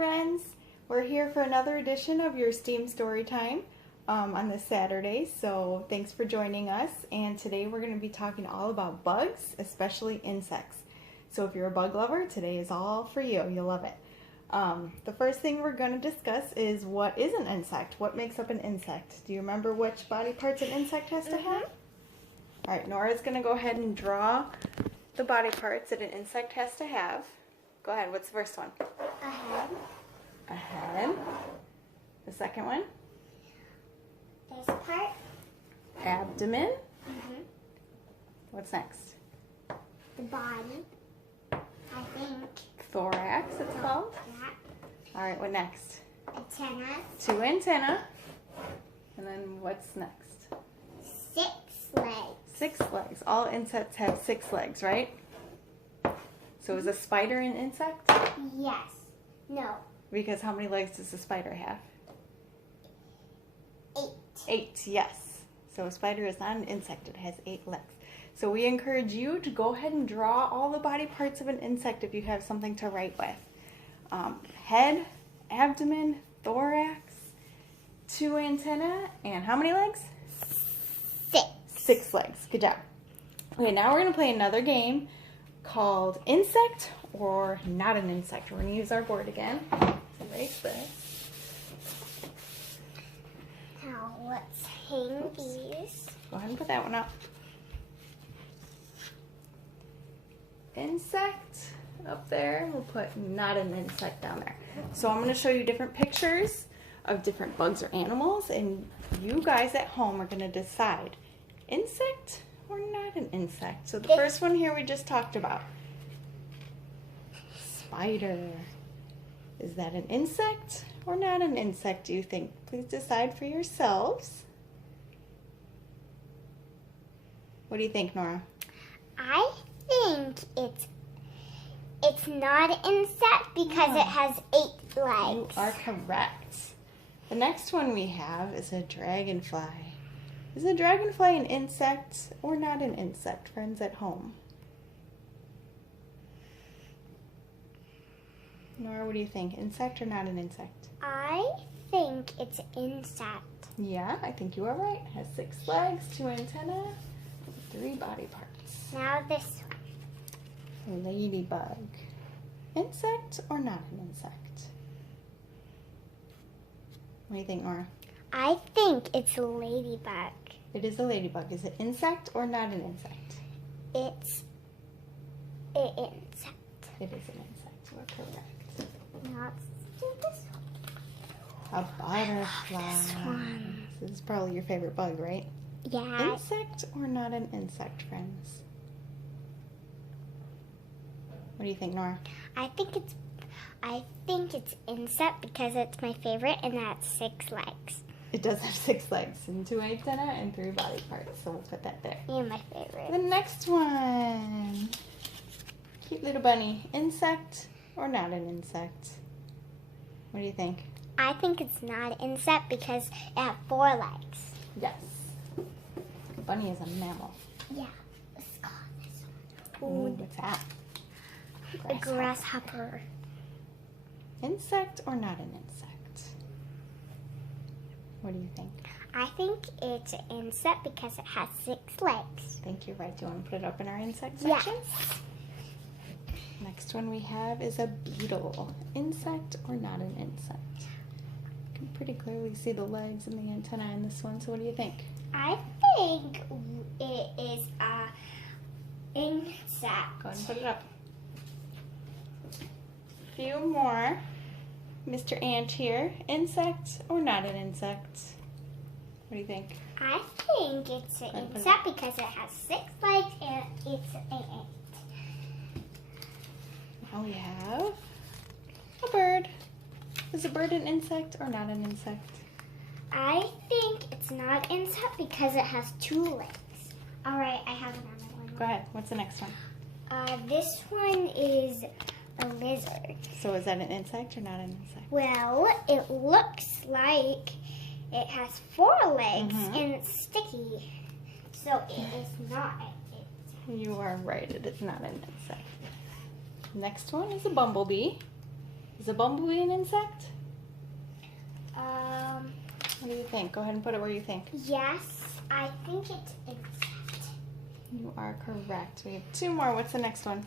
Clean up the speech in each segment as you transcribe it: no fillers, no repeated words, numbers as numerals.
friends, we're here for another edition of your S.T.E.A.M story time on this Saturday, so thanks for joining us. And today we're going to be talking all about bugs, especially insects. So if you're a bug lover, today is all for you. You'll love it. The first thing we're going to discuss is what is an insect? What makes up an insect? Do you remember which body parts an insect has to have? All right, Nora's going to go ahead and draw the body parts that an insect has to have. Go ahead, what's the first one? A head. A head. The second one? This part. Abdomen. What's next? The body. I think. Thorax, it's called. Yeah. All right, what next? Antennas. 2 antennae. And then what's next? 6 legs. 6 legs. All insects have 6 legs, right? So is a spider an insect? Yes. No. Because how many legs does a spider have? 8. 8, yes. So a spider is not an insect. It has 8 legs. So we encourage you to go ahead and draw all the body parts of an insect if you have something to write with. Head, abdomen, thorax, 2 antennae, and how many legs? 6. 6 legs. Good job. Okay, now we're going to play another game called Insect or Not an Insect. We're going to use our board again. Erase this. Now let's hang these. Go ahead and put that one up. Insect up there. We'll put not an insect down there. So I'm going to show you different pictures of different bugs or animals, and you guys at home are going to decide insect or not an insect. So the first one here we just talked about. Spider. Is that an insect or not an insect, do you think? Please decide for yourselves. What do you think, Nora? I think it's not an insect because it has 8 legs. You are correct. The next one we have is a dragonfly. Is a dragonfly an insect or not an insect, friends at home? Nora, what do you think? Insect or not an insect? I think it's an insect. Yeah, I think you are right. It has 6 legs, 2 antennae, 3 body parts. Now this one. Ladybug. Insect or not an insect? What do you think, Nora? I think it's a ladybug. It is a ladybug. Is it insect or not an insect? It's an insect. It is an insect. You are correct. Now let's do this one. A butterfly. This one. This is probably your favorite bug, right? Yeah. Insect or not an insect, friends? What do you think, Nora? I think it's insect because it's my favorite and that's 6 legs. It does have 6 legs and 2 antennae and 3 body parts, so we'll put that there. And my favorite. The next one. Cute little bunny. Insect or not an insect? What do you think? I think it's not an insect because it has 4 legs. Yes. Bunny is a mammal. Yeah. Let's call this one. Ooh, what's that? A grasshopper. Insect or not an insect? What do you think? I think it's an insect because it has 6 legs. I think you're right. Do you want to put it up in our insect section? Yes. Next one we have is a beetle. Insect or not an insect? You can pretty clearly see the legs and the antennae in this one, so what do you think? I think it is a insect. Go ahead and put it up. Few more. Mr. Ant here. Insect or not an insect? What do you think? I think it's an insect because it has 6 legs and it's an ant. Now we have a bird. Is a bird an insect or not an insect? I think it's not an insect because it has 2 legs. All right, I have another one. Go ahead. What's the next one? This one is a lizard. So is that an insect or not an insect? Well, it looks like it has 4 legs and it's sticky. So it is not an insect. You are right. It is not an insect. Next one is a bumblebee. Is a bumblebee an insect? What do you think? Go ahead and put it where you think. Yes, I think it's insect. You are correct. We have two more. What's the next one?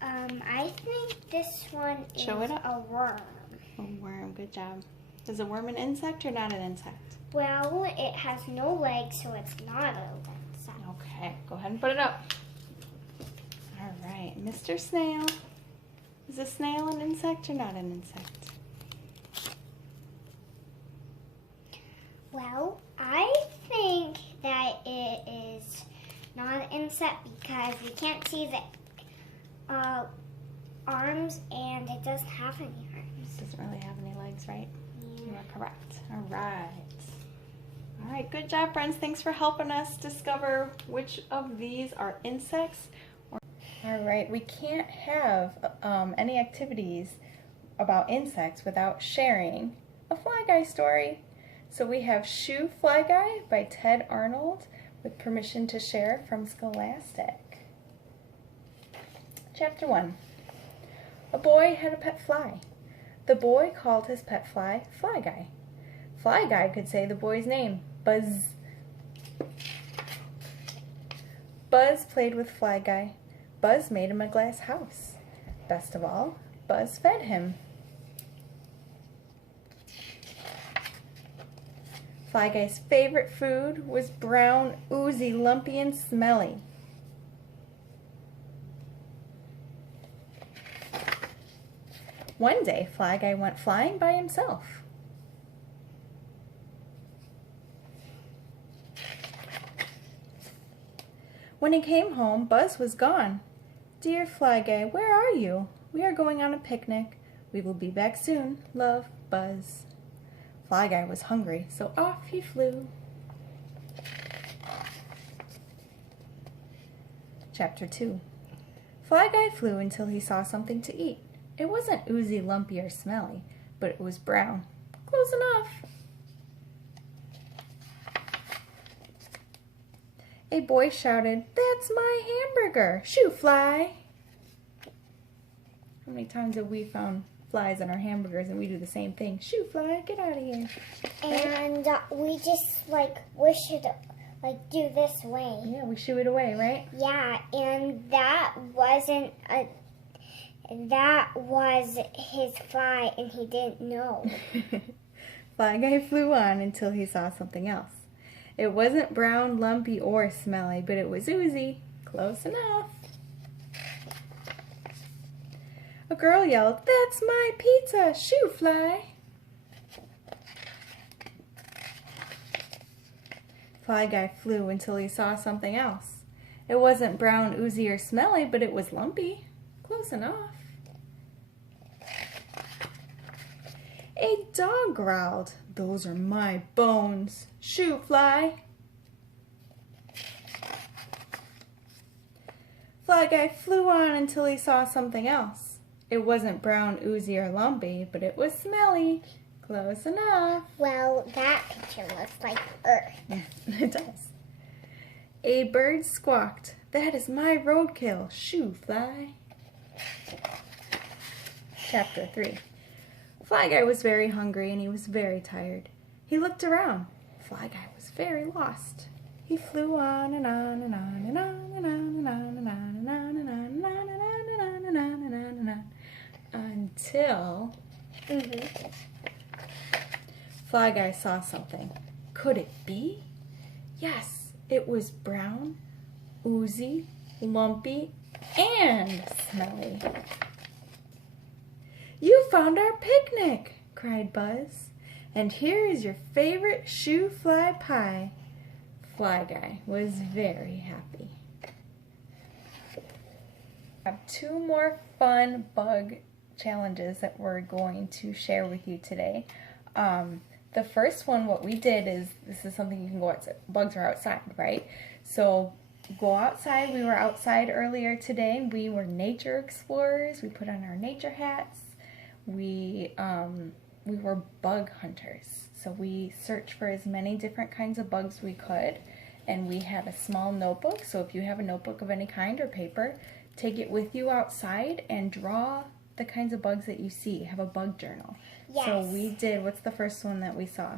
I think this one is Show it up. a worm. A worm. Good job. Is a worm an insect or not an insect? Well, it has no legs, so it's not an insect. Okay. Go ahead and put it up. All right. Mr. Snail. Is a snail an insect or not an insect? Well, I think that it is not an insect because you can't see the arms and it doesn't have any arms. It doesn't really have any legs, right? Yeah. You are correct. All right. All right, good job, friends. Thanks for helping us discover which of these are insects. All right, we can't have any activities about insects without sharing a Fly Guy story. So we have Shoe Fly Guy by Ted Arnold with permission to share from Scholastic. Chapter 1. A boy had a pet fly. The boy called his pet fly Fly Guy. Fly Guy could say the boy's name, Buzz. Buzz played with Fly Guy. Buzz made him a glass house. Best of all, Buzz fed him. Fly Guy's favorite food was brown, oozy, lumpy, and smelly. One day, Fly Guy went flying by himself. When he came home, Buzz was gone. Dear Fly Guy, where are you? We are going on a picnic. We will be back soon. Love, Buzz. Fly Guy was hungry, so off he flew. Chapter 2. Fly Guy flew until he saw something to eat. It wasn't oozy, lumpy, or smelly, but it was brown. Close enough. A boy shouted, "That's my hamburger! Shoo, Fly!" How many times have we found flies in our hamburgers and we do the same thing? Shoo, Fly, get out of here. And we just we should do this way. Yeah, we shoo it away, right? Yeah, and that was his fly and he didn't know. Fly Guy flew on until he saw something else. It wasn't brown, lumpy, or smelly, but it was oozy. Close enough. A girl yelled, "That's my pizza! Shoo, Fly!" Fly Guy flew until he saw something else. It wasn't brown, oozy, or smelly, but it was lumpy. Close enough. A dog growled, "Those are my bones! Shoo, Fly!" Fly Guy flew on until he saw something else. It wasn't brown, oozy, or lumpy, but it was smelly. Close enough. Well, that picture looks like Earth. It does. A bird squawked, "That is my roadkill. Shoo, Fly!" Chapter 3. Fly Guy was very hungry and he was very tired. He looked around. Fly Guy was very lost. He flew on and on and on and on and on and on and on and on and on and on and on and on and on and on until Fly Guy saw something. Could it be? Yes, it was brown, oozy, lumpy, and smelly. "You found our picnic!" cried Buzz. "And here is your favorite shoo fly pie." Fly Guy was very happy. I have two more fun bug challenges that we're going to share with you today. The first one, what we did is, this is something you can go outside. Bugs are outside, right? So go outside. We were outside earlier today and we were nature explorers. We put on our nature hats. We were bug hunters. So we searched for as many different kinds of bugs we could. And we had a small notebook. So if you have a notebook of any kind or paper, take it with you outside and draw the kinds of bugs that you see. Have a bug journal. Yes. So we did, what's the first one that we saw?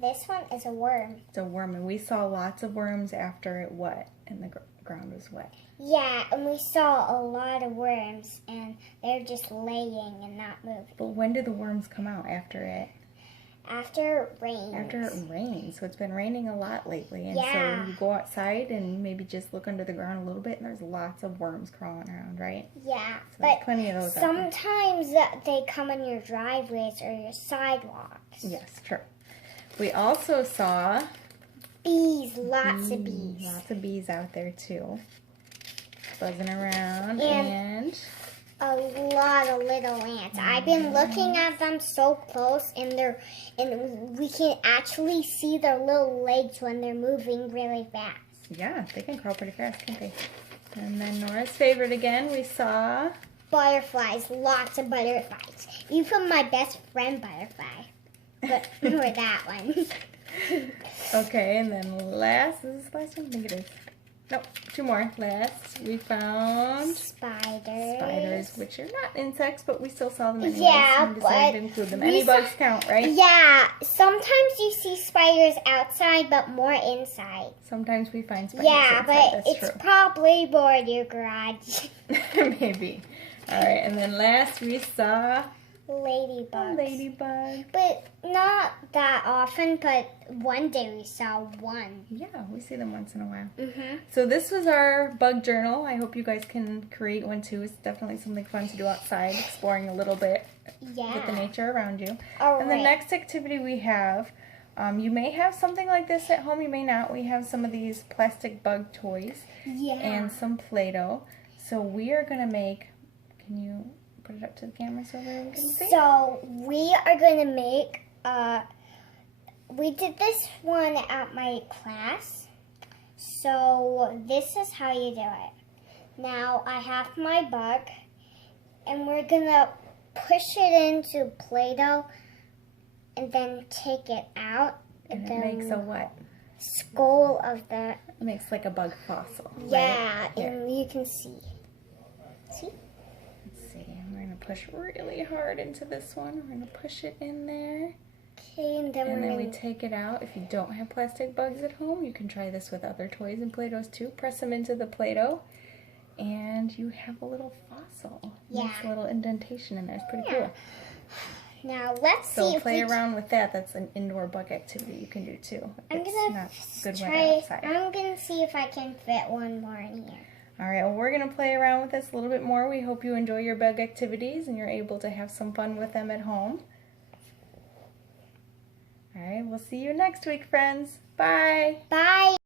This one is a worm. It's a worm, and we saw lots of worms after it wet and the ground was wet. Yeah, and we saw a lot of worms, and they're just laying and not moving. But when do the worms come out? After it rains. After it rains. So it's been raining a lot lately, and Yeah. so you go outside and maybe just look under the ground a little bit, and there's lots of worms crawling around, right? Yeah, So there's but plenty of those out there. sometimes they come on your driveways or your sidewalks. Yes, true. We also saw Bees, lots of bees. Lots of bees out there too, buzzing around, And a lot of little ants. I've been looking at them so close, and we can actually see their little legs when they're moving really fast. yeah, they can crawl pretty fast, can't they? And then Nora's favorite again, we saw Butterflies, lots of butterflies. Even my best friend butterfly, but or that one. Okay, and then last, is this the last one? I think it is. Nope, two more. Last, we found spiders, which are not insects, but we still saw them anyways. Yeah, and decided to include them. Any bugs count, right? Yeah, sometimes you see spiders outside, but more inside. Sometimes we find spiders Yeah, inside, but that's it's true. probably more in your garage. Maybe. All right, and then last we saw Ladybugs. a ladybug. But not that often, but one day we saw one. Yeah, we see them once in a while. Mm-hmm. So this was our bug journal. I hope you guys can create one too. It's definitely something fun to do outside, exploring a little bit with the Yeah. nature around you. All And the right. next activity we have, you may have something like this at home, you may not. We have some of these plastic bug toys Yeah. and some Play-Doh. So we are going to make, can you put it up to the camera so everyone can see? So we are going to make, we did this one at my class. So this is how you do it. Now I have my bug, and we're going to push it into Play-Doh and then take it out. And it the makes a what? skull of the, It makes like a bug fossil. right? yeah, Here. and you can see. See? Let's see. We're going to push really hard into this one. We're going to push it in there. Okay, and then And we're then we going to, take it out. If you don't have plastic bugs at home, you can try this with other toys and Play-Dohs too. Press them into the Play-Doh, and you have a little fossil. Yeah. Makes a little indentation in there. It's pretty Yeah. cool. now let's see So if play we around with that. That's an indoor bug activity you can do too. I'm It's gonna not good try. weather outside. I'm gonna see if I can fit one more in here. All right, well, we're going to play around with this a little bit more. We hope you enjoy your bug activities and you're able to have some fun with them at home. All right, we'll see you next week, friends. Bye. Bye.